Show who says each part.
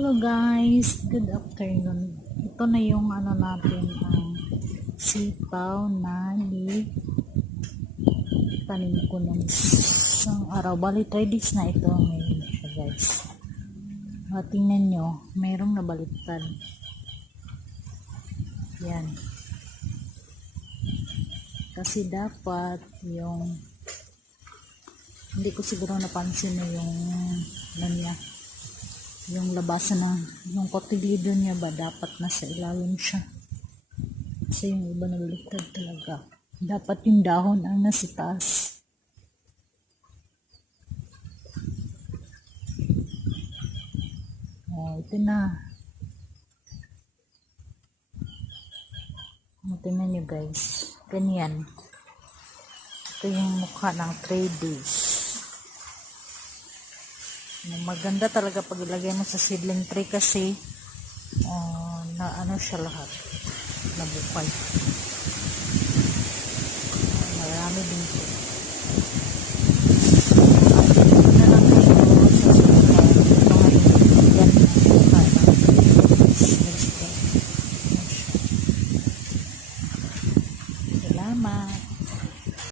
Speaker 1: Hello guys, good afternoon. Ito na yung ano natin ang sipaw na ni tanim ko nung isang araw. Bali 3 days na ito ngayon guys. Ah, tingnan nyo, mayroong nabaliktad. Yan. Kasi dapat yung hindi ko siguro napansin na yung ano niya yung labasan ng yung kotilidyo niya ba dapat nasa ilalim siya. Kasi yung iba nabaliktad talaga. Dapat yung dahon ang nasa taas. Oh ito na. Oh, tingnan nyo guys. Ganyan. Ito yung mukha ng 3 days maganda talaga pag ilagay mo sa seedling tray kasi uh, na ano siya lahat. Nabukay uh, marami din po. Salamat.